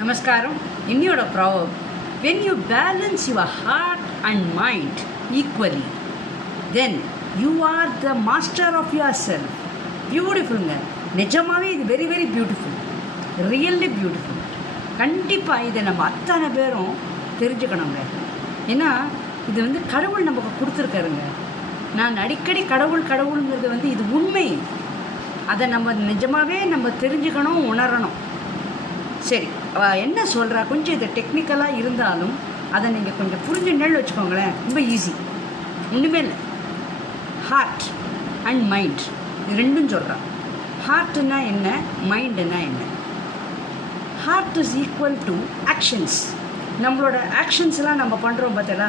Namaskaram. In your proverb, when you balance your heart and mind equally, then you are the master of yourself. Beautiful. நிஜமாவே இது very very beautiful, really beautiful. கண்டிப்பாக இதை நம்ம அத்தனை பேரும் தெரிஞ்சுக்கணுங்க. ஏன்னா இது வந்து கடவுள் நமக்கு கொடுத்துருக்காருங்க. நான் அடிக்கடி கடவுள்ங்கிறது இது உண்மை. அதை நம்ம நிஜமாகவே நம்ம தெரிஞ்சுக்கணும், உணரணும். சரி, என்ன சொல்கிறா, கொஞ்சம் இது டெக்னிக்கலாக இருந்தாலும் அதை நீங்கள் கொஞ்சம் புரிஞ்சுன்னு வச்சுக்கோங்களேன். ரொம்ப ஈஸி, ஒன்றுமே இல்லை. ஹார்ட் அண்ட் மைண்ட் இது ரெண்டும் சொல்கிறா. ஹார்ட்டுன்னா என்ன, மைண்டுன்னா என்ன? Heart is equal to actions. நம்மளோட ஆக்ஷன்ஸ்லாம் நம்ம பண்ணுறோம் பார்த்தீங்களா?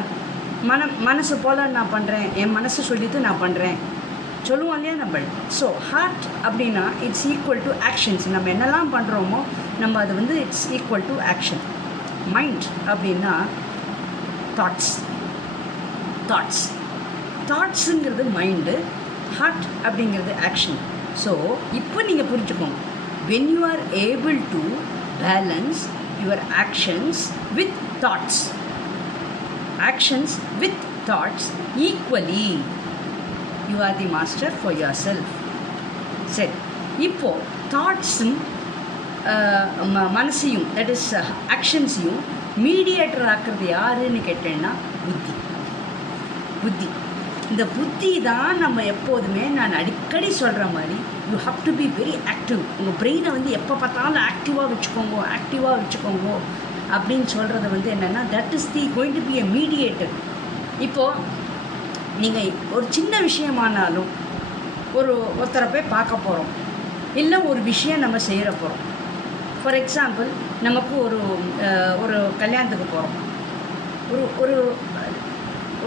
மனசு போல் நான் பண்ணுறேன், என் மனசு சொல்லிட்டு நான் பண்ணுறேன் சொல்லுவோம் இல்லையா நம்ம. ஸோ ஹார்ட் அப்படின்னா இட்ஸ் ஈக்குவல் டு ஆக்ஷன்ஸ். நம்ம என்னெல்லாம் பண்ணுறோமோ நம்ம அது it's equal to action. Mind அப்படின்னா தாட்ஸுங்கிறது மைண்டு, ஹார்ட் அப்படிங்கிறது ஆக்ஷன். ஸோ இப்போ நீங்கள் புரிஞ்சுக்கோங்க, when you are able to balance your actions with thoughts equally, you are the master for yourself. சரி, இப்போது தாட்ஸும் மனசையும், தட் இஸ் ஆக்ஷன்ஸையும் மீடியேட்டர் ஆக்குறது யாருன்னு கேட்டேன்னா புத்தி. இந்த புத்தி தான் நம்ம எப்போதுமே, நான் அடிக்கடி சொல்கிற மாதிரி, you have to be very active. உங்கள் பிரெயினை எப்போ பார்த்தாலும் ஆக்டிவாக வச்சுக்கோங்க அப்படின்னு சொல்கிறது என்னென்னா, that is going to be a mediator. இப்போது நீங்கள் ஒரு சின்ன விஷயமானாலும் ஒருத்தரை போய் பார்க்க போகிறோம், இல்லை ஒரு விஷயம் நம்ம செய்கிற போகிறோம். ஃபார் எக்ஸாம்பிள், நமக்கு ஒரு கல்யாணத்துக்கு போகிறோம், ஒரு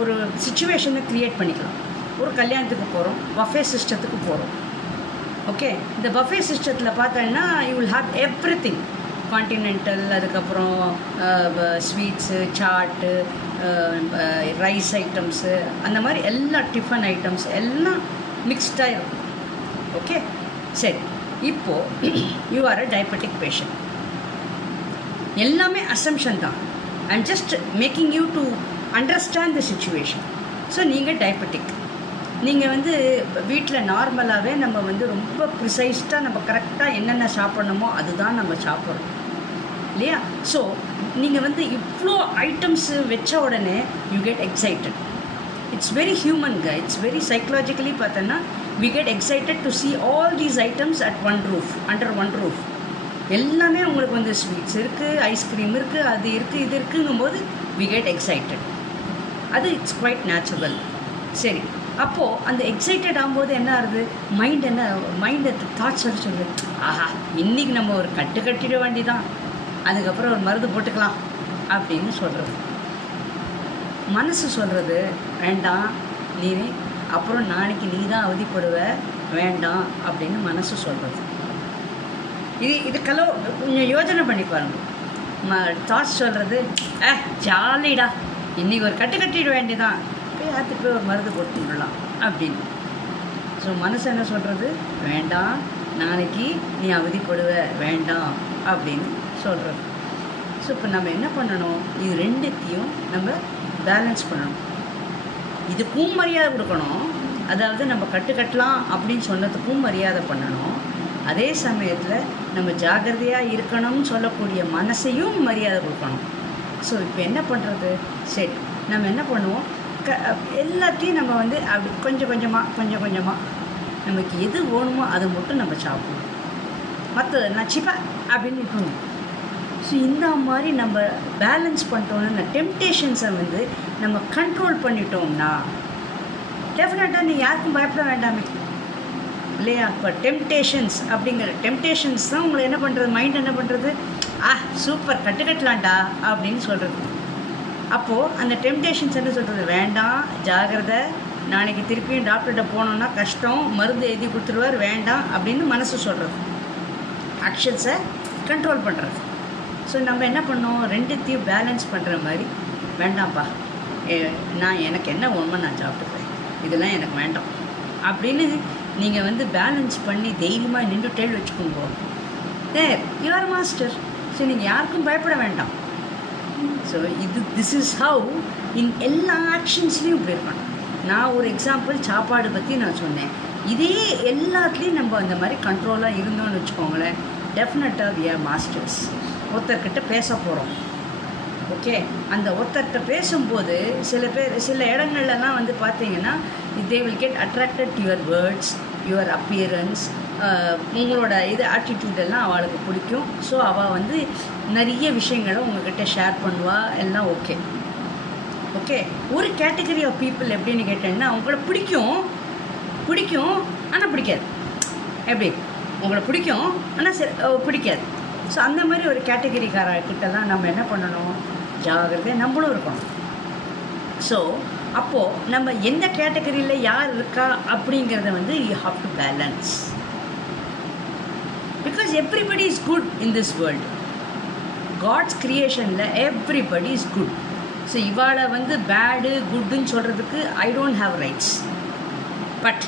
ஒரு சுச்சுவேஷனை க்ரியேட் பண்ணிக்கலாம். ஒரு கல்யாணத்துக்கு போகிறோம், பஃபே சிஸ்டத்துக்கு போகிறோம். ஓகே, இந்த பஃபே சிஸ்டத்தில் பார்த்தோன்னா you will have everything. Continental, அதுக்கப்புறம் ஸ்வீட்ஸு, சாட்டு, ரைஸ் ஐட்டம்ஸு, அந்த மாதிரி எல்லா டிஃபன் ஐட்டம்ஸ் எல்லாம் மிக்ஸ்டாக இருக்கும். ஓகே, சரி. இப்போது you are a diabetic patient. எல்லாமே அசம்ஷன் தான். I am just making you to understand the situation. So நீங்கள் டயபெட்டிக், நீங்கள் வீட்டில் நார்மலாகவே நம்ம ரொம்ப ப்ரிசைஸ்டாக நம்ம கரெக்டாக என்னென்ன சாப்பிட்ணுமோ அதுதான் நம்ம சாப்பிட்றோம் இல்லையா? ஸோ நீங்கள் இவ்வளோ ஐட்டம்ஸு வச்ச உடனே you get excited. It's very ஹியூமன்ங்க, இட்ஸ் வெரி சைக்கலாஜிக்கலி பார்த்தோன்னா we get excited to see all these items at under one roof. எல்லாமே உங்களுக்கு ஸ்வீட்ஸ் இருக்குது, ஐஸ்கிரீம் இருக்குது, அது இருக்குது, இது இருக்குங்கும்போது we get excited. அது இட்ஸ் குவைட் நேச்சுரல். சரி, அப்போது அந்த எக்ஸைட்டட் ஆகும்போது என்ன ஆகுது, மைண்டு தாட்ஸ் சொல்லுது, ஆஹா இன்றைக்கி நம்ம ஒரு கட்டிட வேண்டிதான், அதுக்கப்புறம் ஒரு மருந்து போட்டுக்கலாம் அப்படின்னு சொல்கிறது. மனசு சொல்கிறது வேண்டாம், நீ அப்புறம் நாளைக்கு நீ தான் அவதிப்படுவ, வேண்டாம் அப்படின்னு மனசு சொல்கிறது. இதுக்கெல்லாம் கொஞ்சம் யோஜனை பண்ணி பாருங்க. தாட்ஸ் சொல்கிறது, ஜாலிடா இன்றைக்கி ஒரு கட்டிட வேண்டியதான், போய் ஆற்றுக்கு போய் ஒரு மருந்து போட்டுடலாம் அப்படின்னு. ஸோ மனசு என்ன சொல்கிறது, வேண்டாம் நாளைக்கு நீ அவதிப்படுவ, வேண்டாம் அப்படின்னு சொல்கிறது. ஸோ இப்போ நம்ம என்ன பண்ணணும், இது ரெண்டுத்தையும் நம்ம பேலன்ஸ் பண்ணணும். இதுக்கும் மரியாதை கொடுக்கணும், அதாவது நம்ம கட்டலாம் அப்படின்னு சொன்னதுக்கும் மரியாதை பண்ணணும். அதே சமயத்தில் நம்ம ஜாகிரதையாக இருக்கணும்னு சொல்லக்கூடிய மனசையும் மரியாதை கொடுக்கணும். ஸோ இப்போ என்ன பண்ணுறது, சரி நம்ம என்ன பண்ணுவோம், எல்லாத்தையும் நம்ம அப்படி கொஞ்சம் கொஞ்சமாக நமக்கு எது வேணுமோ அதை மட்டும் நம்ம சாப்பிடணும், மற்றது நச்சிப்பா அப்படின்னு இருக்கணும். ஸோ இந்த மாதிரி நம்ம பேலன்ஸ் பண்ணிட்டோம்னா, டெம்டேஷன்ஸை நம்ம கண்ட்ரோல் பண்ணிட்டோம்னா டெஃபினட்டாக நீங்கள் யாருக்கும் பயப்பட வேண்டாமே இல்லையா? இப்போ டெம்டேஷன்ஸ் தான் உங்களை என்ன பண்ணுறது, மைண்ட் என்ன பண்ணுறது, சூப்பர் கட்டலாம்டா அப்படின்னு சொல்கிறது. அப்போது அந்த டெம்டேஷன்ஸ் என்ன சொல்கிறது, வேண்டாம் ஜாகிரதை, நாளைக்கு திருப்பியும் டாக்டர்கிட்ட போனோன்னா கஷ்டம், மருந்து எழுதி கொடுத்துருவார், வேண்டாம் அப்படின்னு மனசு சொல்கிறது. ஆக்ஷன்ஸை கண்ட்ரோல் பண்ணுறது. ஸோ நம்ம என்ன பண்ணோம், ரெண்டுத்தையும் பேலன்ஸ் பண்ணுற மாதிரி, வேண்டாம்ப்பா எனக்கு என்ன வேணுமோ நான் சாப்பிட்டுக்கிறேன், இதெல்லாம் எனக்கு வேண்டாம் அப்படின்னு நீங்கள் பேலன்ஸ் பண்ணி தைரியமாக நின்றுட்டேன்னு வச்சுக்கோங்க. There you are master. So நீங்கள் யாருக்கும் பயப்பட வேண்டாம். So this is how in எல்லா ஆக்ஷன்ஸ்லேயும் இப்படி இருக்கணும். நான் ஒரு எக்ஸாம்பிள் சாப்பாடு பற்றி நான் சொன்னேன். இதே எல்லாத்துலேயும் நம்ம அந்த மாதிரி கண்ட்ரோலாக இருந்தோம்னு வச்சுக்கோங்களேன், டெஃபினட்டாக வி ஆர் மாஸ்டர்ஸ். ஒருத்தர்கிட்ட பேச போகிறோம், ஓகே, அந்த ஒருத்தர்கிட்ட பேசும்போது சில இடங்கள்லாம் வந்து பார்த்தீங்கன்னா they will get attracted to your words, your appearance, உங்களோட ஆட்டிடியூட் எல்லாம் அவளுக்கு பிடிக்கும். ஸோ அவள் வந்து நிறைய விஷயங்களை உங்கள்கிட்ட ஷேர் பண்ணுவா, எல்லாம் ஓகே. ஒரு கேட்டகரி ஆஃப் பீப்புள் எப்படின்னு கேட்டேன்னா, உங்களை பிடிக்கும் ஆனால் பிடிக்காது. எப்படி உங்களை பிடிக்கும் ஆனால் பிடிக்காது. ஸோ அந்த மாதிரி ஒரு கேட்டகரிக்காரர்கிட்டலாம் நம்ம என்ன பண்ணணும், ஜாகிரதையாக நம்மளும் இருக்கணும். ஸோ அப்போது நம்ம எந்த கேட்டகரியில் யார் இருக்கா அப்படிங்கிறத வந்து you have to balance. Because everybody is good in this world. God's கிரியேஷனில் எவ்ரிபடி இஸ் குட். ஸோ இவாளை வந்து பேடு குட்டுன்னு சொல்கிறதுக்கு I don't have rights. But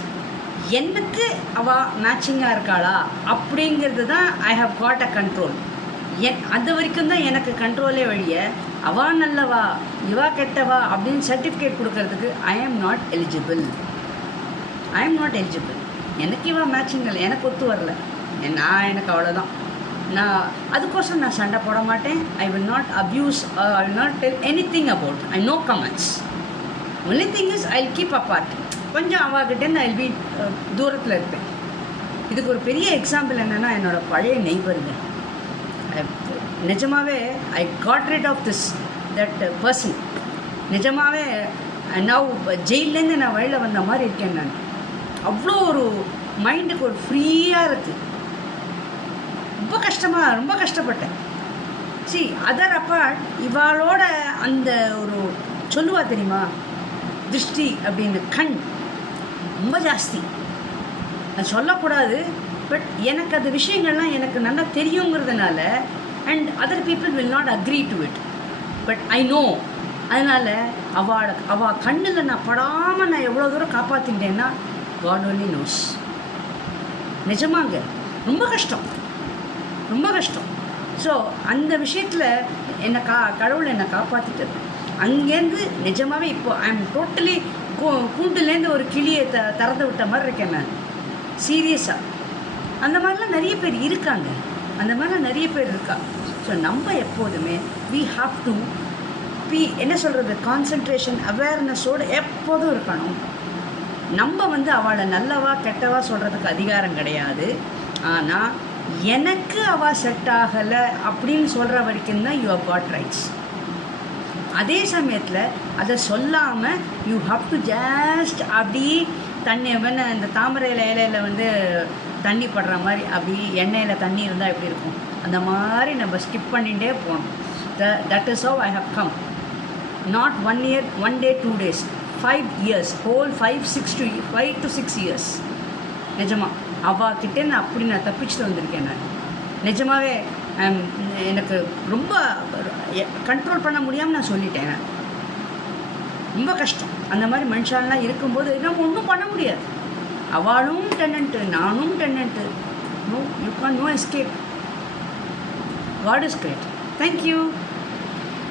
எனக்கு அவள் மேட்சிங்காக இருக்காளா அப்படிங்கிறது தான் I have got a control. அது வரைக்கும் தான் எனக்கு கண்ட்ரோலே வழிய அவள் நல்லவா இவா கெட்டவா அப்படின்னு சர்டிஃபிகேட் கொடுக்கறதுக்கு ஐ ஆம் நாட் எலிஜிபிள். எனக்கு இவா மேட்சிங் இல்லை, எனக்கு ஒத்து வரல, எனக்கு அவ்வளோதான். நான் அதுக்கோசம் நான் சண்டை போட மாட்டேன். I will not abuse, I will not del any thing about, I know comments. Only thing is I will keep apart. கொஞ்சம் அவாகிட்டேன்னு ஐ வில் பி தூரத்தில் இருப்பேன். இதுக்கு ஒரு பெரிய எக்ஸாம்பிள் என்னென்னா, என்னோடய பழைய நெய்பருங்க. நிஜமாகவே I got rid of that person. நிஜமாகவே நான் ஜெயிலேருந்து நான் வெளியில் வந்த மாதிரி இருக்கேன். நான் அவ்வளோ ஒரு மைண்டுக்கு ஒரு ஃப்ரீயாக இருக்குது. ரொம்ப கஷ்டப்பட்டேன். சி அதர் அப்பார்ட், இவாளோட அந்த ஒரு சொல்லுவா தெரியுமா, திருஷ்டி அப்படின்னு, கண் ரொம்ப ஜாஸ்தி. அது சொல்லக்கூடாது, பட் எனக்கு அந்த விஷயங்கள்லாம் எனக்கு நல்லா தெரியுங்கிறதுனால, and other people will not agree to it, but I know. அதனால் அவள் கண்ணில் நான் படாமல் நான் எவ்வளோ தூரம் காப்பாற்றிட்டேன்னா காட் ஒன்லி நோஸ். நிஜமாங்க ரொம்ப கஷ்டம். ஸோ அந்த விஷயத்தில் என்னை கடவுள் என்னை காப்பாற்றிட்டது. அங்கேருந்து நிஜமாகவே இப்போ ஐ எம் டோட்டலி கூண்டுலேருந்து ஒரு கிளியை திறந்து விட்ட மாதிரி இருக்கேன் நான், சீரியஸாக. அந்த மாதிரிலாம் நிறைய பேர் இருக்காங்க. ஸோ நம்ம எப்போதுமே வி ஹாவ் டு பி என்ன சொல்கிறது, கான்சன்ட்ரேஷன் அவேர்னஸோடு எப்போதும் இருக்கணும். நம்ம வந்து அவளை நல்லவா கெட்டவா சொல்கிறதுக்கு அதிகாரம் கிடையாது. ஆனால் எனக்கு அவள் செட் ஆகலை அப்படின்னு சொல்கிற வரைக்கும் தான் யூ ஹவ் காட் ரைட்ஸ். அதே சமயத்தில் அதை சொல்லாமல் யூ ஹாவ் டு ஜஸ்ட் அப்படி தண்ணி வேணா, இந்த தாமரை இலையில் வந்து தண்ணி படுற மாதிரி, அப்படி எண்ணெயில் தண்ணி இருந்தால் எப்படி இருக்கும், அந்த மாதிரி நம்ம ஸ்கிப் பண்ணிகிட்டே போகணும். That is how I have come. Not 1 year, 1 day, 2 days, 5 years, whole 5 to 6 years. நிஜமாக அவாக்கிட்டே நான் அப்படி தப்பிச்சுட்டு வந்திருக்கேன். நான் நிஜமாகவே எனக்கு ரொம்ப கண்ட்ரோல் பண்ண முடியாமல் நான் சொல்லிட்டேன். ரொம்ப கஷ்டம். அந்த மாதிரி மனுஷாலாம் இருக்கும்போது நம்ம ஒன்றும் பண்ண முடியாது. அவளும் டெனன்ட்டு, நானும் tenant. No, you can no escape. God is great. Thank you.